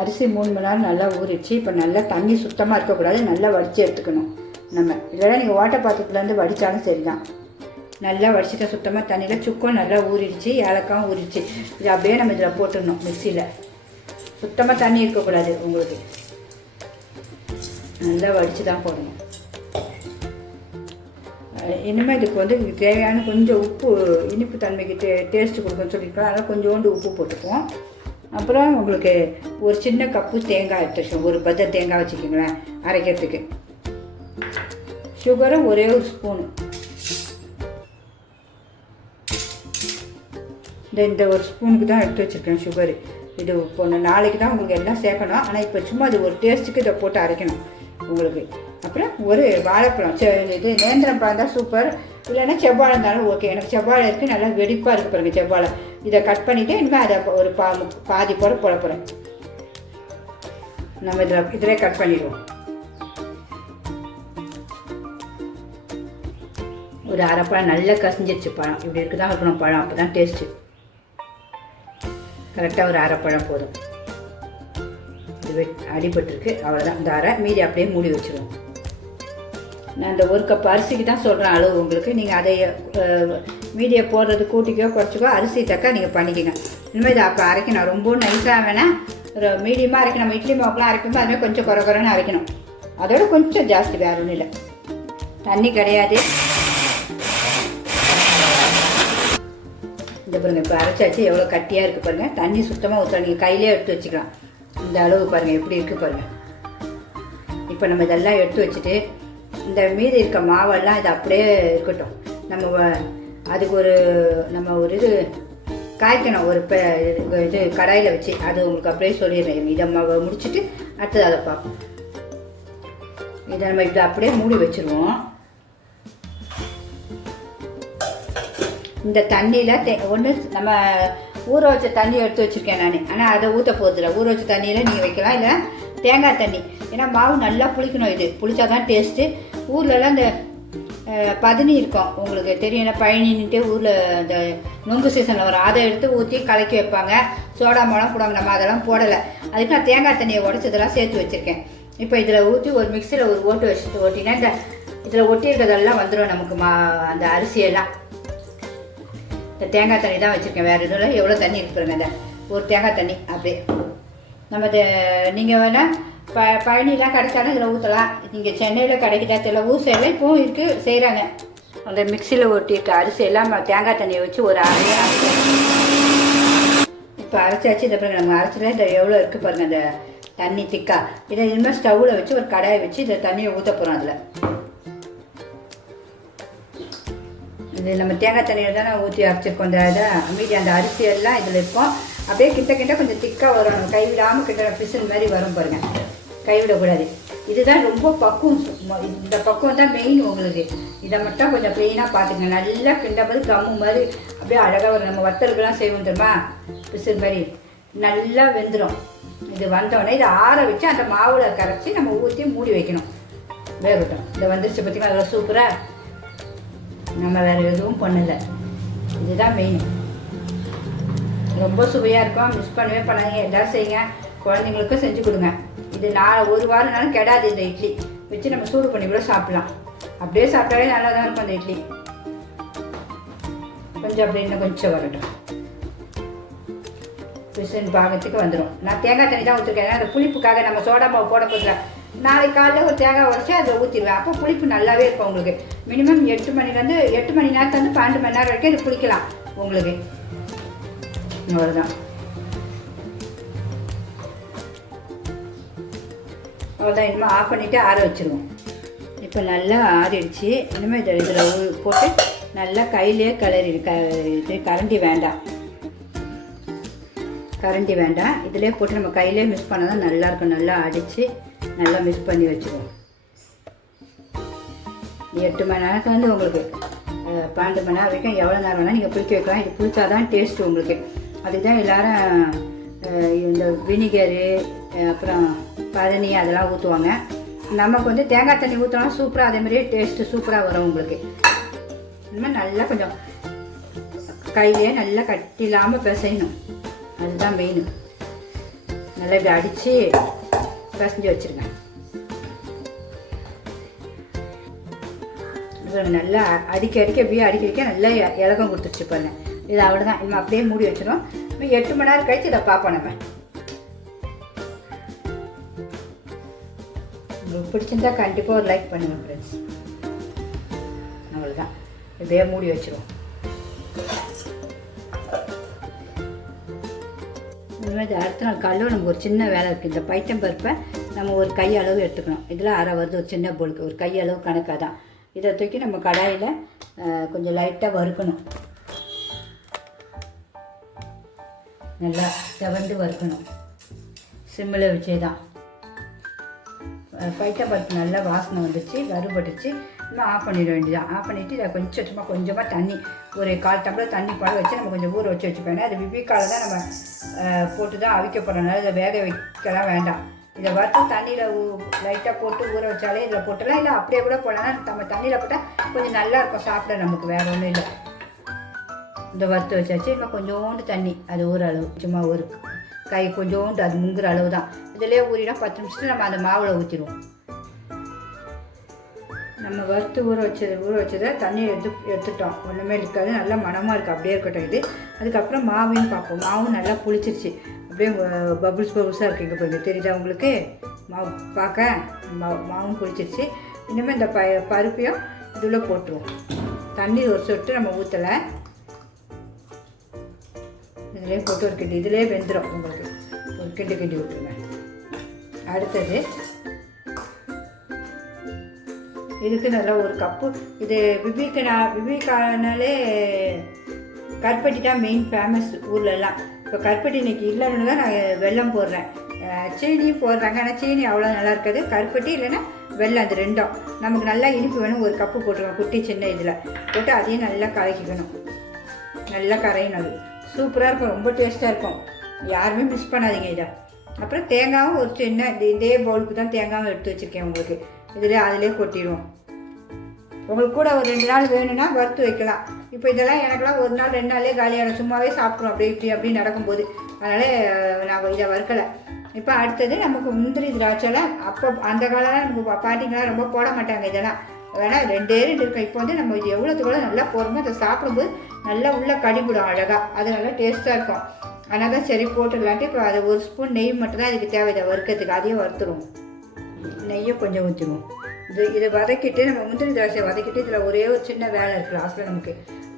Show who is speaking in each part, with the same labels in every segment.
Speaker 1: அரிசி மூணு மணி நேரம் நல்லா ஊறிடுச்சு. இப்போ நல்லா தண்ணி சுத்தமாக இருக்கக்கூடாது. நல்லா வடித்து எடுத்துக்கணும். நம்ம இல்லைன்னா நீங்கள் வாட்டர் பாத்திரத்துலேருந்து வடித்தாலும் சரி தான் நல்லா வடிச்சிட்டா சுத்தமாக தண்ணியில் சுக்கம் நல்லா ஊறிடுச்சு. ஏலக்காவும் ஊறிடுச்சு. இது அப்படியே நம்ம இதில் போட்டுடணும் மிக்சியில். சுத்தமாக தண்ணி இருக்கக்கூடாது உங்களுக்கு. நல்லா வடித்து தான் போடணும் இனிமேல் இதுக்கு வந்து தேவையான கொஞ்சம் உப்பு இனிப்பு தன்மைக்கு டே டேஸ்ட்டு கொடுக்கணும்னு சொல்லியிருக்கோம். அதனால் கொஞ்சோண்டு உப்பு போட்டுக்குவோம். அப்புறம் உங்களுக்கு ஒரு சின்ன கப்பு தேங்காய் எடுத்து ஒரு பத்த தேங்காய் வச்சுக்கோங்களேன் அரைக்கிறதுக்கு. சுகரை ஒரே ஒரு ஸ்பூன் இந்த இந்த ஒரு ஸ்பூனுக்கு தான் எடுத்து வச்சுருக்கேன் சுகரு இது இப்போ நாளைக்கு தான் உங்களுக்கு எல்லாம் சேர்க்கணும். ஆனால் இப்போ சும்மா அது ஒரு டேஸ்ட்டுக்கு இதை போட்டு அரைக்கணும் உங்களுக்கு. அப்புறம் ஒரு வாழைப்பழம். செ இது நேந்திரம் பழம் தான் சூப்பர் இல்லைன்னா செவ்வாழை இருந்தாலும் ஓகே எனக்கு செவ்வாழை இருக்குது நல்லா வெடிப்பாக இருக்குது பாருங்கள் செவ்வாழை. இதை கட் பண்ணிவிட்டு இனிமேல் அதை ஒரு பா பாதி போட புழப்புறேன் நம்ம இதில் இதிலே கட் பண்ணிடுவோம். ஒரு அரை பழம் நல்லா கசிஞ்சிருச்சு பழம். இப்படி இருக்கு தான் இருக்கணும் பழம். அப்போ தான் டேஸ்ட்டு கரெக்டாக ஒரு அரை பழம் போதும். இது அடிபட்டுருக்கு. அவ்வளோதான் இந்த அரை மீதி அப்படியே மூடி வச்சுருவோம். நான் இந்த ஒரு கப் அரிசிக்கு தான் சொல்கிறேன் அளவு உங்களுக்கு. நீங்கள் அதை மீடியம் போடுறது கூட்டிக்கோ குறைச்சிக்கோ அரிசி தக்கா நீங்கள் பண்ணிக்கோங்க. இனிமேல் இதை அப்போ அரைக்கணும். ரொம்ப நைஸாக வேணால் ஒரு மீடியமாக அரைக்கணும். நம்ம இட்லி மாவுக்குலாம் அரைக்கும்போது அதுமாதிரி கொஞ்சம் குறை குறைன்னு அரைக்கணும். அதோட கொஞ்சம் ஜாஸ்தி வேற ஒன்றும் இல்லை. தண்ணி கிடையாது. இந்த பாருங்கள் இப்போ அரைச்சாச்சு. எவ்வளோ கட்டியாக இருக்குது பாருங்கள் தண்ணி சுத்தமாக ஊற்ற நீங்கள் கையிலே எடுத்து வச்சுக்கலாம். இந்த அளவு பாருங்கள் எப்படி இருக்குது பாருங்கள் இப்போ நம்ம இதெல்லாம் எடுத்து வச்சுட்டு இந்த மீதி இருக்க மாவெல்லாம் இது அப்படியே இருக்கட்டும். நம்ம அதுக்கு ஒரு நம்ம ஒரு இது காய்க்கணும். ஒரு பெ இது- இது கடாயில் வச்சு. அது உங்களுக்கு அப்படியே சொல்லிடுறேன். இதை முடிச்சுட்டு அடுத்தது அதை பார்ப்போம். இதை நம்ம இதை அப்படியே மூடி வச்சுருவோம். இந்த தண்ணியில் தே ஒன்று நம்ம ஊற வச்ச தண்ணி எடுத்து வச்சுருக்கேன் நான். ஆனால் அதை ஊற்ற போகிறதில்ல ஊற வச்ச தண்ணியில் நீங்கள் வைக்கலாம். இல்லை தேங்காய் தண்ணி. ஏன்னா மாவு நல்லா புளிக்கணும் இது. புளிச்சா தான் டேஸ்ட்டு ஊர்லலாம் இந்த பதனி இருக்கும் உங்களுக்கு தெரியும். என்ன பழனின்ட்டு ஊரில் இந்த நொங்கு சீசனில் வரும். அதை எடுத்து ஊற்றி கலக்கி வைப்பாங்க. சோடா மிளகா போடுவாங்க. நம்ம அதெல்லாம் போடலை. அதுக்கு நான் தேங்காய் தண்ணியை உடச்சதெல்லாம் சேர்த்து வச்சுருக்கேன். இப்போ இதில் ஊற்றி ஒரு மிக்சியில் ஒரு ஓட்டு வச்சுட்டு ஓட்டினா இந்த இதில் ஒட்டியிருக்கிறதெல்லாம் வந்துடும் நமக்கு மா அந்த அரிசியெல்லாம் இந்த தேங்காய் தண்ணி தான் வச்சுருக்கேன். வேறு எதுவும் எவ்வளோ தண்ணி இருக்குதுங்க அந்த ஒரு தேங்காய் தண்ணி அப்படியே. நம்ம நீங்கள் வேணால் ப பழனிலாம் கிடைச்சாலும் இதில் ஊற்றலாம் இங்கே சென்னையில் கிடைக்கிதா தெரியல ஊர் சைடில் இப்போவும் இருக்குது செய்கிறாங்க அந்த மிக்சியில் ஒட்டியிருக்க அரிசி எல்லாம் தேங்காய் தண்ணியை வச்சு ஒரு அரையே இப்போ அரைச்சாச்சு இதை பாருங்கள் நம்ம அரைச்சில இந்த எவ்வளோ இருக்குது பாருங்கள் அந்த தண்ணி திக்கா இதை இனிமேல் ஸ்டவ்வில் வச்சு ஒரு கடாயை வச்சு இதை தண்ணியை ஊற்ற போகிறோம் அதில் இது நம்ம தேங்காய் தண்ணியில் தானே ஊற்றி அரைச்சிருக்கோம் இந்த இதை மீதி அந்த அரிசி எல்லாம் இதில் இருக்கும் அப்படியே கிட்ட கிட்ட கொஞ்சம் திக்காக வரும் நம்ம கைவிடாமல் கிட்ட பிசின் மாதிரி வரும் பாருங்கள் கைவிடக்கூடாது. இதுதான் ரொம்ப பக்குவம். ம- இந்த பக்குவம் தான் மெயின் உங்களுக்கு. இதை மட்டும் கொஞ்சம் க்ளீனாக பார்த்துங்க. நல்லா கிண்டும்போது கம்மு மாதிரி அப்படியே அழகாக வரும் நம்ம வத்தலுக்கெல்லாம் செய்வோம் தெரியுமா? பிசில் மாதிரி. நல்லா வெந்துடும் இது வந்தோடனே இதை ஆற வச்சு அந்த மாவில் கரைச்சி நம்ம ஊற்றி மூடி வைக்கணும். வேகட்டும். இதை வந்துருச்சு பார்த்திங்கன்னா அதில் சூப்பராக நம்ம வேறு எதுவும் பண்ணலை. இதுதான் மெயின் ரொம்ப சுவையாக இருக்கும். மிஸ் பண்ணவே பண்ணாதீங்க. எல்லோரும் செய்யுங்க. குழந்தைங்களுக்கும் செஞ்சு கொடுங்க. இது நான் ஒரு வாரம்னாலும் கெடாது இந்த இட்லி. வச்சு நம்ம சூடு பண்ணி கூட சாப்பிடலாம். அப்படியே சாப்பிட்டாலே நல்லா தான் இருக்கும் அந்த இட்லி. கொஞ்சம் அப்படி இன்னும் கொஞ்சம் வரட்டும். பிசின் பாகத்துக்கு வந்துடும் நான் தேங்காய் தண்ணி தான் ஊற்றிருக்கேன் ஏன்னா அந்த புளிப்புக்காக நம்ம சோடா மாவு போட போதுல நாளைக்கு காலையில் ஒரு தேங்காய் உடச்சி அதை ஊற்றிடுவேன் அப்போ புளிப்பு நல்லாவே இருக்கும் உங்களுக்கு. மினிமம் எட்டு மணிலேருந்து எட்டு மணி நேரத்துலேருந்து பன்னெண்டு மணி நேரம் வரைக்கும் இது புளிக்கலாம் உங்களுக்கு. அவ்வளோதான் அவ்வளோதான் இனிமேல் ஆஃப் பண்ணிவிட்டு ஆற வச்சுருவோம். இப்போ நல்லா ஆறிடுச்சு. இனிமேல் இதில் இதில் போட்டு நல்லா கையிலே கிளறி க இது கரண்டி வேண்டாம். கரண்டி வேண்டாம். இதிலே போட்டு நம்ம கையிலே மிக்ஸ் பண்ணால் தான் நல்லாயிருக்கும் நல்லா அடித்து நல்லா மிக்ஸ் பண்ணி வச்சுருவோம். எட்டு மணி நேரத்துக்கு வந்து உங்களுக்கு பன்னெண்டு மணி நேரம் வரைக்கும் எவ்வளோ நேரம் வேணால் நீங்கள் புளிக்க வைக்கலாம். இது புளிச்சா தான் டேஸ்ட்டு உங்களுக்கு. அதுதான் எல்லாரும் இந்த வினிகரு அப்புறம் பதனி அதெல்லாம் ஊற்றுவாங்க நமக்கு வந்து தேங்காய் தண்ணி ஊற்றினா சூப்பராக அதே மாதிரியே டேஸ்ட்டு சூப்பராக வரும் உங்களுக்கு. இனிமேல் நல்லா கொஞ்சம் கையிலே நல்லா கட்டி இல்லாமல் பிசையணும். அதுதான் மெயின் நல்லா இப்படி அடித்து பிசைஞ்சு வச்சுருங்க. நல்லா அடிக்க அடிக்க அப்படியே அடிக்க அடிக்க நல்லா இலக்கம் கொடுத்துருச்சு பாருங்க. இது அவ்வளோதான் இவன் அப்படியே மூடி வச்சிடும் எட்டு மணி நேரம் கழித்து இதை பார்ப்போம் நம்ம. உங்களுக்கு பிடிச்சிருந்தா கண்டிப்பாக ஒரு லைக் பண்ணுங்கள் ஃப்ரெண்ட்ஸ் அவ்வளோதான் இப்படியே மூடி வச்சுருவோம். இந்த மாதிரி அடுத்த நாள் காலையில் நமக்கு ஒரு சின்ன வேலை இருக்குது இந்த பைத்தம் பருப்பை நம்ம ஒரு கை அளவு எடுத்துக்கணும். இதில் அரை வருது ஒரு சின்ன பொருளுக்கு ஒரு கை அளவு கணக்காக தான் இதை தூக்கி நம்ம கடாயில் கொஞ்சம் லைட்டாக வறுக்கணும். நல்லா செவந்து வறுக்கணும். சிம்மில் வச்சே தான். பைட்டம் நல்லா வாசனை வந்துச்சு வறுபட்டுச்சு. இன்னும் ஆஃப் பண்ணிட வேண்டியதான் ஆஃப் பண்ணிவிட்டு இதை கொஞ்சம் சும்மா கொஞ்சமாக தண்ணி ஒரு கால் டம்ளர் தண்ணி பழ வச்சு நம்ம கொஞ்சம் ஊற வச்சு வச்சுப்பேன் அது விபிக்கால தான் நம்ம போட்டு தான் அவிக்க போகிறனால இதை வேக வைக்கலாம் வேண்டாம். இதை வறுத்து தண்ணியில் லைட்டாக போட்டு ஊற வச்சாலே இதில் போட்டலாம் இல்லை அப்படியே கூட போடலாம் நம்ம தண்ணியில் போட்டால் கொஞ்சம் நல்லா இருக்கும் சாப்பிட நமக்கு. வேறு ஒன்றும் இல்லை. இந்த வறுத்து வச்சாச்சு. இன்னும் கொஞ்சோண்டு தண்ணி அது ஊற அளவு. சும்மா ஊருக்கு. கை கொஞ்சோண்டு அது முங்குற அளவு தான் இதிலே ஊறினா பத்து நிமிஷத்தில் நம்ம அந்த மாவில் ஊற்றிடுவோம் நம்ம வறுத்து ஊற வச்சது ஊற வச்சதை தண்ணியை எடுத்து எடுத்துட்டோம். ஒன்றுமே இருக்காது. நல்லா மணமாக இருக்குது அப்படியே இருக்கட்டும் இது. அதுக்கப்புறம் மாவையும் பார்ப்போம். மாவும் நல்லா புளிச்சிருச்சு. அப்படியே பபுள்ஸ் பபுள்ஸாக இருக்குது இங்கே கொஞ்சம் தெரியுதா உங்களுக்கு? மாவு பார்க்க? மாவு மாவும் புளிச்சிருச்சு. இனிமேல் இந்த ப பருப்பையும் இதில் போட்டுருவோம். தண்ணி ஒரு சொட்டு நம்ம ஊற்றலை இதிலே போட்டு ஒரு கிண்டி இதிலே வெந்துடும் உங்களுக்கு. ஒரு கிண்டி கிண்டி விட்டுருங்க. அடுத்தது இதுக்கு நல்லா ஒரு கப்பு. இது விபிகனா விபிகானாலே கருப்பட்டி தான் மெயின் ஃபேமஸ் ஊர்லலாம். இப்போ கருப்பட்டி இன்னைக்கு இல்லைன்னு தான் நான் வெல்லம் போடுறேன். சீனியும் போடுறாங்க. ஆனால் சீனி அவ்வளோ நல்லா இருக்காது. கருப்பட்டி இல்லைன்னா வெல்லம் அது ரெண்டும். நமக்கு நல்லா இனிப்பு வேணும் ஒரு கப்பு போட்டுருவேன் குட்டி சின்ன இதில். போட்டு அதையும் நல்லா கலக்கிக்கணும். நல்லா கரையணும் அது. சூப்பராக இருக்கும் ரொம்ப டேஸ்ட்டாக இருக்கும். யாருமே மிஸ் பண்ணாதீங்க இதை. அப்புறம் தேங்காவும் ஒரு சின்ன இதே பவுலுக்கு தான் தேங்காவும் எடுத்து வச்சுருக்கேன் உங்களுக்கு. இதில் அதிலே கொட்டிடுவோம். உங்களுக்கு கூட ஒரு ரெண்டு நாள் வேணும்னா வறுத்து வைக்கலாம். இப்போ இதெல்லாம் எனக்கெல்லாம் ஒரு நாள் ரெண்டு நாளே காலியான சும்மாவே சாப்பிட்றோம். அப்படி இப்படி அப்படி நடக்கும்போது. அதனால் நான் இதை வறுக்கலை. இப்போ அடுத்தது நமக்கு முந்திரி திராட்சைலாம் அப்போ அந்த காலம்லாம் நமக்கு பா- பாட்டிங்கெல்லாம் ரொம்ப போட மாட்டாங்க இதெல்லாம். வேணால் ரெண்டே ரெண்டு இருக்கும். இப்போ வந்து நம்ம இது எவ்வளோத்துக்குள்ள எவ்வளோ நல்லா போகிறோமோ அதை சாப்பிடும்போது நல்லா உள்ளே கடிபிடும் அழகாக அது நல்லா டேஸ்ட்டாக இருக்கும். அதனால தான் சரி போட்டுடலான்ட்டு இப்போ அது ஒரு ஸ்பூன் நெய் மட்டும் தான் இதுக்கு தேவை. இதை வறுக்கிறதுக்கு அதையும் வறுத்துருவோம். நெய்யும் கொஞ்சம் ஊற்றிடுவோம் இது இதை வதக்கிட்டு நம்ம முந்திரி திராட்சை வதக்கிட்டு இதில் ஒரே ஒரு சின்ன வேலை இருக்குது லாஸ்ட்டில் நமக்கு.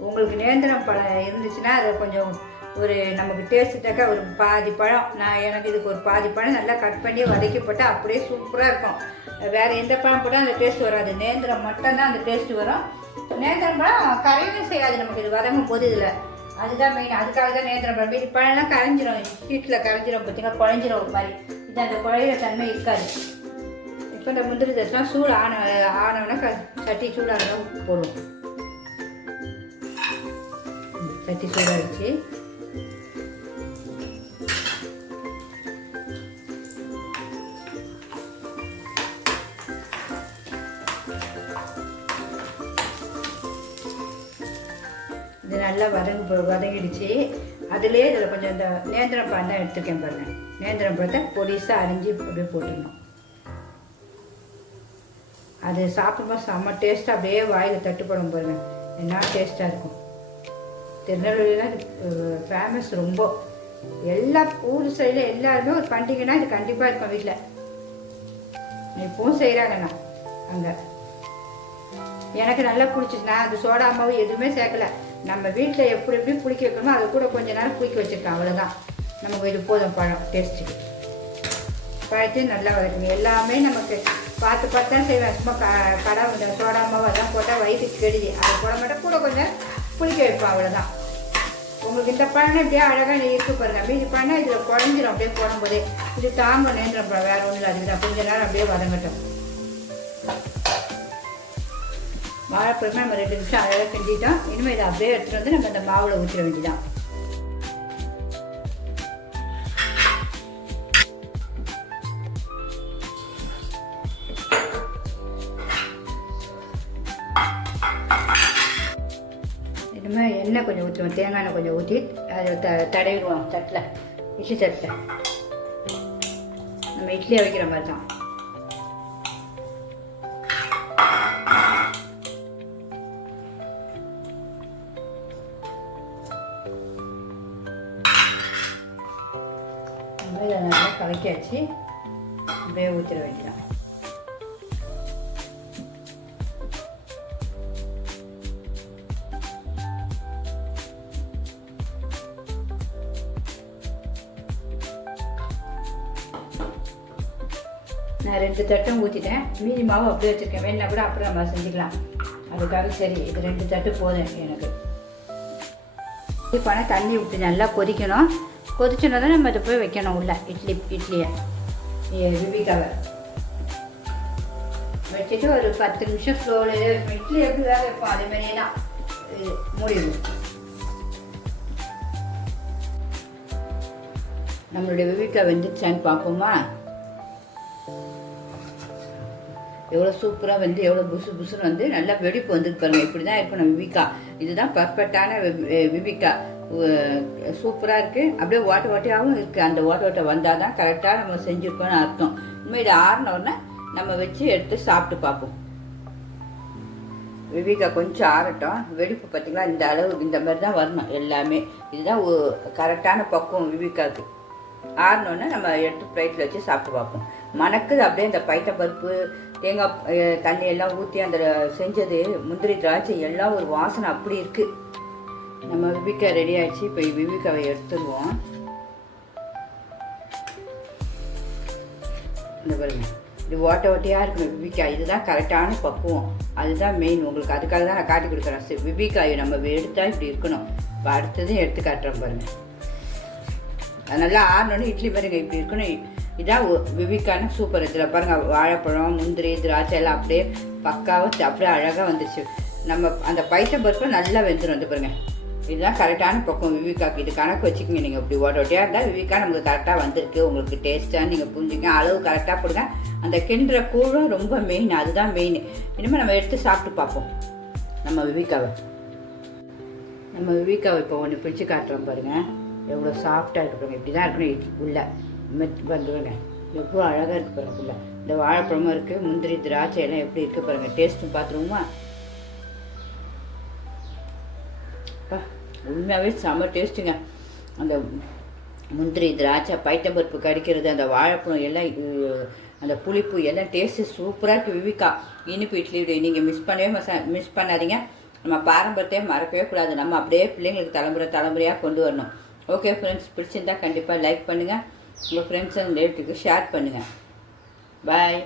Speaker 1: உங்களுக்கு நேந்திரம் பழம் இருந்துச்சுன்னா அதை கொஞ்சம் ஒரு நமக்கு டேஸ்ட்டு தக்க ஒரு பாதி பழம். நான் எனக்கு இதுக்கு ஒரு பாதி பழம் நல்லா கட் பண்ணி வதக்கி போட்டால் அப்படியே சூப்பராக இருக்கும். வேறு எந்த பழம் போட்டால் அந்த டேஸ்ட் வராது. நேந்திரம் மட்டும்தான் அந்த டேஸ்ட் வரும். நேந்திரம் பழம் கரையவே செய்யாது நமக்கு. இது வதங்கும் போது இதில். அதுதான் மெயின் அதுக்காக தான் நேந்திரம் பழம் மீதி பழம்லாம் கரைஞ்சிரும். வீட்டில் கரைஞ்சிரும் பார்த்தீங்கன்னா குழஞ்சிரும் ஒரு மாதிரி. இது அந்த குழையிற தன்மை இருக்காது. இப்போ இந்த முந்திரி தசைலாம் சூடு ஆன ஆனவனா க சட்டி சூடாக போடுவோம் ம், சட்டி சூடாகிடுச்சு நல்லா வதங்கு போ- வதங்கிடுச்சு. அதுலேயே இதில் கொஞ்சம் இந்த நேந்திரம் பழம் தான் எடுத்துருக்கேன் பாருங்க. நேந்திரம் பழத்தை பொடிசாக அரிஞ்சு அப்படியே போட்டுடணும். அது சாப்பிடும்போது செம்ம டேஸ்ட்டாக அப்படியே வாயில் தட்டுப்படும் பாருங்க. என்ன டேஸ்ட்டாக இருக்கும். திருநெல்வேலியில் ஃபேமஸ் ரொம்ப. எல்லா ஊர் சைடில் எல்லாருமே ஒரு பண்டிகைனா இது கண்டிப்பாக இருக்கும் வீட்டில் இப்பவும் செய்கிறாங்கண்ணா அங்கே. எனக்கு நல்லா பிடிச்சிச்சு நான் அது சோடா மாவு எதுவுமே சேர்க்கல. நம்ம வீட்டில் எப்படி எப்படி புளிக்க வைக்கணுமோ அதை கூட கொஞ்ச நேரம் புளிக்க வச்சுருக்கேன் அவ்வளோதான் நமக்கு இது போதும் பழம் டேஸ்ட்டுக்கு பழத்தையும் நல்லா வதக்கணும் எல்லாமே நமக்கு பார்த்து பார்த்து தான் செய்வேன். சும்மா க கடை இந்த சோடா மாவு அதெல்லாம் போட்டால் வயிற்றுக்கு கெடுதி. அதை போட மாட்டேன். கூட கொஞ்சம் புளிக்க வைப்பேன் அவ்வளோதான் உங்களுக்கு இந்த பழம் இப்படியே அழகாக இருக்கு பாருங்கள் மீதி பழம் இதில் குழஞ்சிரும் அப்படியே போடும்போதே. இது தாங்க நேந்திரம் பழம். வேறு ஒன்றும் இல்லை. அதுக்கு தான் கொஞ்ச நேரம் அப்படியே வதங்கட்டும். வாழைப்பழமே நம்ம ரெண்டு நிமிஷம் அழகாக செஞ்சுட்டோம். இனிமேல் இதை அப்படியே எடுத்துகிட்டு வந்து நம்ம இந்த மாவில் ஊற்றிட வேண்டியதான் இனிமேல் எண்ணெய் கொஞ்சம் ஊற்றுவோம் தேங்காய் எண்ணெய் கொஞ்சம் ஊற்றி அதை த தடவிடுவோம் தட்டில் இட்லி தட்டில். நம்ம இட்லியை வைக்கிற மாதிரி தான் கலக்கியாச்சு. அப்படியே ஊற்றிட வைக்கலாம் நான் ரெண்டு தட்டும் ஊற்றிட்டேன் மீதி மாவு அப்படியே வச்சுருக்கேன். வேணா கூட அப்புறம் நம்ம செஞ்சுக்கலாம். அதுக்காக சரி இது ரெண்டு தட்டு போதும் எனக்கு. இப்போ தண்ணி விட்டு நல்லா கொதிக்கணும். கொதிச்சோன்னா தான் நம்ம இதை போய் வைக்கணும் உள்ள. இட்லி இட்லியை. விபிகாவை வச்சுட்டு ஒரு பத்து நிமிஷம் ஸ்லோவில் இட்லி எப்படி வேக வைப்போம்? அதே மாதிரியே தான். மூடிடும் நம்மளுடைய விவிகா வெந்துச்சான்னு பார்ப்போமா? எவ்வளோ சூப்பராக வந்து எவ்வளோ புசு புசுன்னு வந்து நல்லா வெடிப்பு வந்துருக்கு பாருங்க. இப்படி தான் இருக்கணும் விவிகா இதுதான் பர்ஃபெக்டான விவிகா சூப்பராக இருக்குது அப்படியே ஓட்ட ஓட்டையாகவும் இருக்குது அந்த ஓட்ட ஓட்டை வந்தால் தான் கரெக்டாக நம்ம செஞ்சுருக்கோம்னு அர்த்தம். இனிமேல் இது ஆறினோடனே நம்ம வச்சு எடுத்து சாப்பிட்டு பார்ப்போம். விவேகா கொஞ்சம் ஆறட்டும். வெடிப்பு பார்த்தீங்களா? இந்த அளவு இந்த மாதிரி தான் வரணும் எல்லாமே. இதுதான் கரெக்டான பக்குவம் விவேகாவுக்கு. ஆறினோடனே நம்ம எடுத்து பிளேட்டில் வச்சு சாப்பிட்டு பார்ப்போம். மணக்குது அப்படியே இந்த பைத்த பருப்பு தேங்காய் தண்ணியெல்லாம் தண்ணி எல்லாம் ஊற்றி அந்த செஞ்சது முந்திரி திராட்சை எல்லாம் ஒரு வாசனை அப்படி இருக்குது நம்ம விபிகா ரெடி ஆயிடுச்சு. இப்போ விபிகாவை எடுத்துருவோம். இந்த பாருங்க. இது ஓட்ட ஓட்டையாக இருக்கணும் விபிகா. இதுதான் கரெக்டான பக்குவம். அதுதான் மெயின் உங்களுக்கு அதுக்காக தான் நான் காட்டி கொடுக்குறேன். சரி விபிகாயை நம்ம எடுத்தால் இப்படி இருக்கணும். இப்போ அடுத்ததும் எடுத்து காட்டுறேன் பாருங்க. அது நல்லா ஆறணுன்னு இட்லி பாருங்க. இப்படி இருக்கணும். இதான் விபிகான சூப்பர் இதில் பாருங்க. வாழைப்பழம் முந்திரி திராட்சை எல்லாம் அப்படியே பக்காவாக அப்படியே அழகாக வந்துச்சு நம்ம அந்த பைத்த பருப்பு நல்லா வெந்துடும் வந்து பாருங்க. இதுதான் கரெக்டான பக்கம் விவிகாக்கு இது கணக்கு வச்சுக்கோங்க. நீங்கள் இப்படி ஓட்ட ஓட்டையாக இருந்தால் விவிகா நமக்கு கரெக்டாக வந்திருக்கு. உங்களுக்கு டேஸ்ட்டாக நீங்கள் புரிஞ்சுங்க அளவு கரெக்டாக போடுங்க. அந்த கிண்டுற கூழும் ரொம்ப மெயின் அதுதான் மெயின் இனிமேல் நம்ம எடுத்து சாப்பிட்டு பார்ப்போம். நம்ம விவிகாவை. நம்ம விவிகாவை இப்போ ஒன்று பிடிச்சி காட்டுறோம் பாருங்கள் எவ்வளோ சாஃப்டாக இருக்கு பாருங்கள் இப்படி தான் இருக்கணும் உள்ளே. உள்ள வந்துருங்க. எவ்வளோ அழகாக இருக்கு பாருங்க உள்ள. இந்த வாழைப்பழமும் இருக்குது முந்திரி திராட்சை எல்லாம் எப்படி இருக்குது பாருங்கள் டேஸ்ட்டும் பார்த்துருவோமா? அப்பா, உண்மையாகவே செம்ம டேஸ்ட்டுங்க அந்த முந்திரி திராட்சை பைத்தம்பருப்பு கடிக்கிறது அந்த வாழைப்பழம் எல்லாம் அந்த புளிப்பு எல்லாம் டேஸ்ட்டு சூப்பராக இருக்குது விவிகா. இனிப்பு இட்லி நீங்கள் மிஸ் பண்ணவே மிஸ் பண்ணாதீங்க. நம்ம பாரம்பரியத்தையே மறக்கவே கூடாது. நம்ம அப்படியே பிள்ளைங்களுக்கு தலைமுறை தலைமுறையாக கொண்டு வரணும். ஓகே ஃப்ரெண்ட்ஸ் பிடிச்சிருந்தா கண்டிப்பாக லைக் பண்ணுங்கள் உங்கள் ஃப்ரெண்ட்ஸ் அண்ட் ரிலேட்டிவ்க்கு ஷேர் பண்ணுங்கள் பாய்